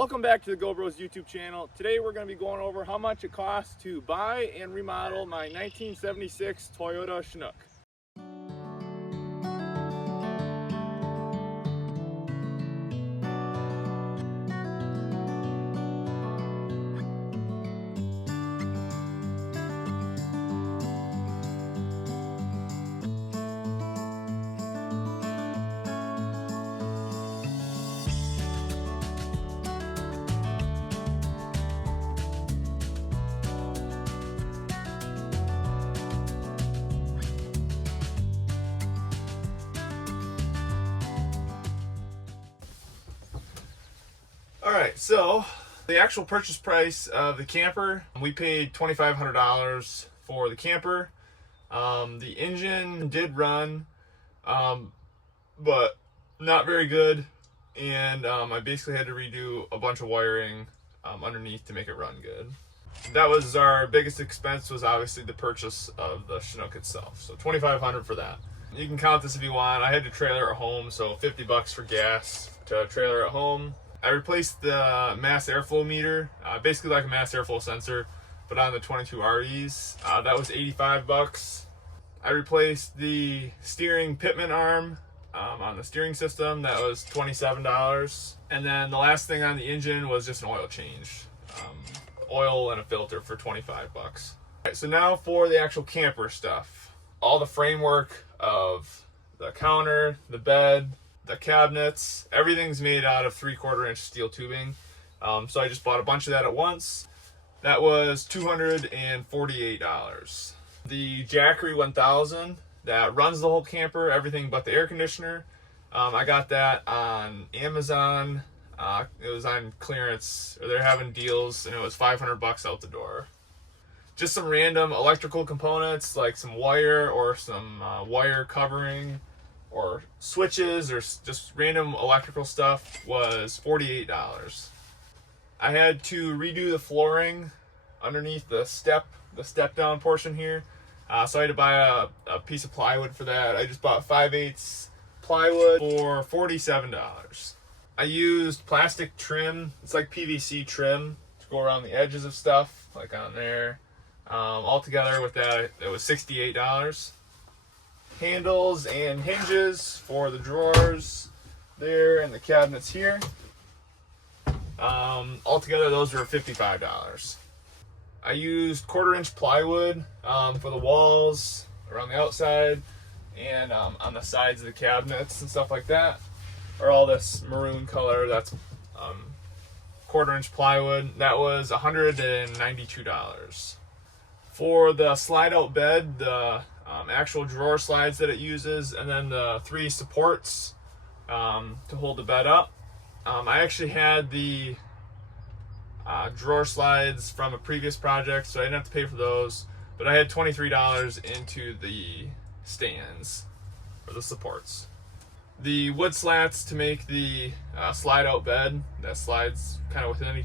Welcome back to the Go Bros YouTube channel. Today we're going to be going over how much it costs to buy and remodel my 1976 Toyota Chinook. Alright, so the actual purchase price of the camper, we paid $2,500 for the camper. The engine did run, but not very good, and I basically had to redo a bunch of wiring underneath to make it run good. That was our biggest expense, was obviously the purchase of the Chinook itself. So $2,500 for that. You can count this if you want. I had to trailer at home, so $50 for gas to trailer at home. I replaced the mass airflow meter, basically like a mass airflow sensor, but on the 22 REs. That was $85. I replaced the steering pitman arm on the steering system. That was $27. And then the last thing on the engine was just an oil change. Oil and a filter for $25. Alright, so now for the actual camper stuff. All the framework of the counter, the bed, the cabinets, everything's made out of 3/4 inch steel tubing. So I just bought a bunch of that at once. That was $248. The Jackery 1000 that runs the whole camper, everything but the air conditioner. I got that on Amazon. It was on clearance, or they're having deals, and it was $500 out the door. Just some random electrical components like some wire or some wire covering, or switches, or just random electrical stuff, was $48. I had to redo the flooring underneath the step down portion here, so I had to buy a piece of plywood for that. I just bought 5/8 plywood for $47. I used plastic trim. It's like PVC trim to go around the edges of stuff, like on there. Altogether with that, it was $68. Handles and hinges for the drawers there and the cabinets here. Altogether those were $55. I used 1/4 inch plywood for the walls around the outside and on the sides of the cabinets and stuff like that. Or all this maroon color, that's 1/4 inch plywood. That was $192. For the slide out bed, the actual drawer slides that it uses, and then the 3 supports to hold the bed up. I actually had the drawer slides from a previous project, so I didn't have to pay for those, but I had $23 into the stands for the supports. The wood slats to make the slide out bed that slides kind of within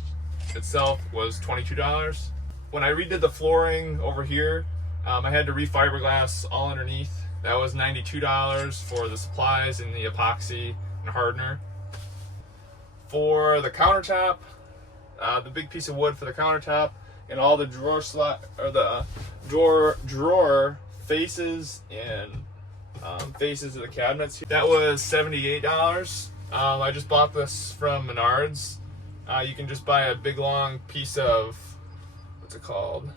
itself was $22. When I redid the flooring over here, I had to refiberglass all underneath. That was $92 for the supplies and the epoxy and hardener. For the countertop, the big piece of wood for the countertop and all the drawer the drawer faces and faces of the cabinets, that was $78. I just bought this from Menards. You can just buy a big long piece of, what's it called?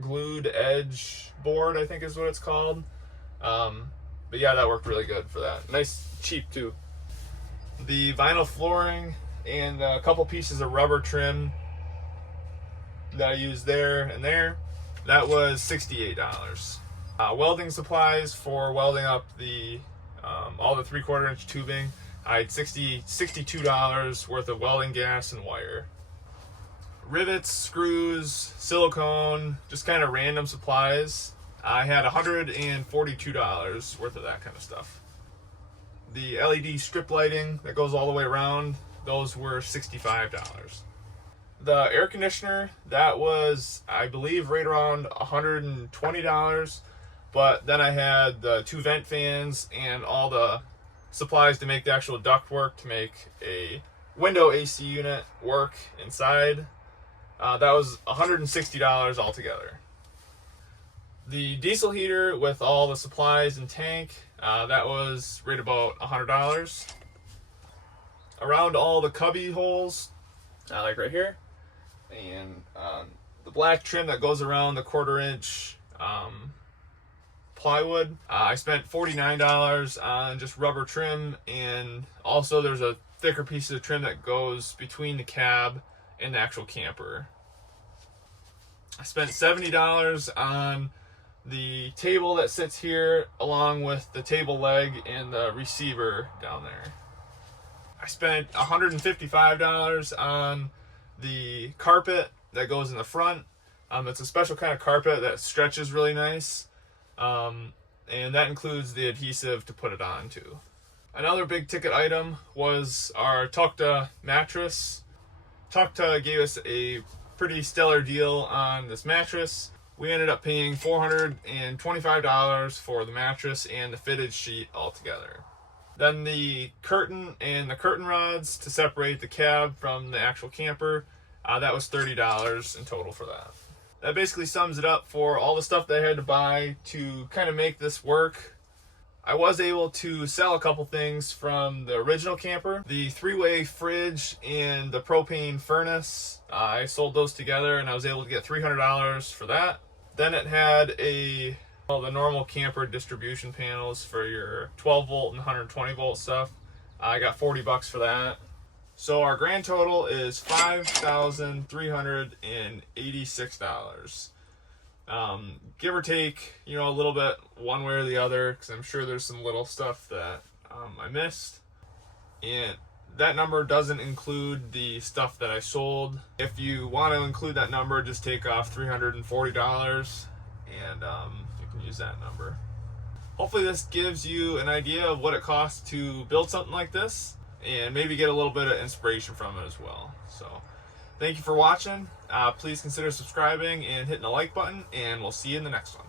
Glued edge board, I think is what it's called. But yeah, that worked really good for that. Nice, cheap too. The vinyl flooring and a couple pieces of rubber trim that I used there and there, that was $68. Welding supplies for welding up the all the 3/4 inch tubing, I had $62 worth of welding gas and wire. Rivets, screws, silicone, just kind of random supplies. I had $142 worth of that kind of stuff. The LED strip lighting that goes all the way around, those were $65. The air conditioner, that was, I believe, right around $120, but then I had the 2 vent fans and all the supplies to make the actual duct work to make a window AC unit work inside. That was $160 altogether. The diesel heater with all the supplies and tank, that was right about $100. Around all the cubby holes, like right here, and the black trim that goes around the 1/4 inch plywood, I spent $49 on just rubber trim, and also there's a thicker piece of trim that goes between the cab and the actual camper. I spent $70 on the table that sits here, along with the table leg and the receiver down there. I spent $155 on the carpet that goes in the front. It's a special kind of carpet that stretches really nice, and that includes the adhesive to put it on too. Another big ticket item was our Toyota mattress. Toyota gave us a pretty stellar deal on this mattress. We ended up paying $425 for the mattress and the fitted sheet altogether. Then the curtain and the curtain rods to separate the cab from the actual camper, that was $30 in total for that. That basically sums it up for all the stuff that I had to buy to kind of make this work. I was able to sell a couple things from the original camper. The 3-way fridge and the propane furnace, I sold those together and I was able to get $300 for that. Then it had the normal camper distribution panels for your 12 volt and 120 volt stuff. I got $40 for that. So our grand total is $5,386. Give or take, a little bit one way or the other, because I'm sure there's some little stuff that I missed. And that number doesn't include the stuff that I sold. If you want to include that number, just take off $340 and you can use that number. Hopefully this gives you an idea of what it costs to build something like this, and maybe get a little bit of inspiration from it as well. So thank you for watching. Please consider subscribing and hitting the like button, and we'll see you in the next one.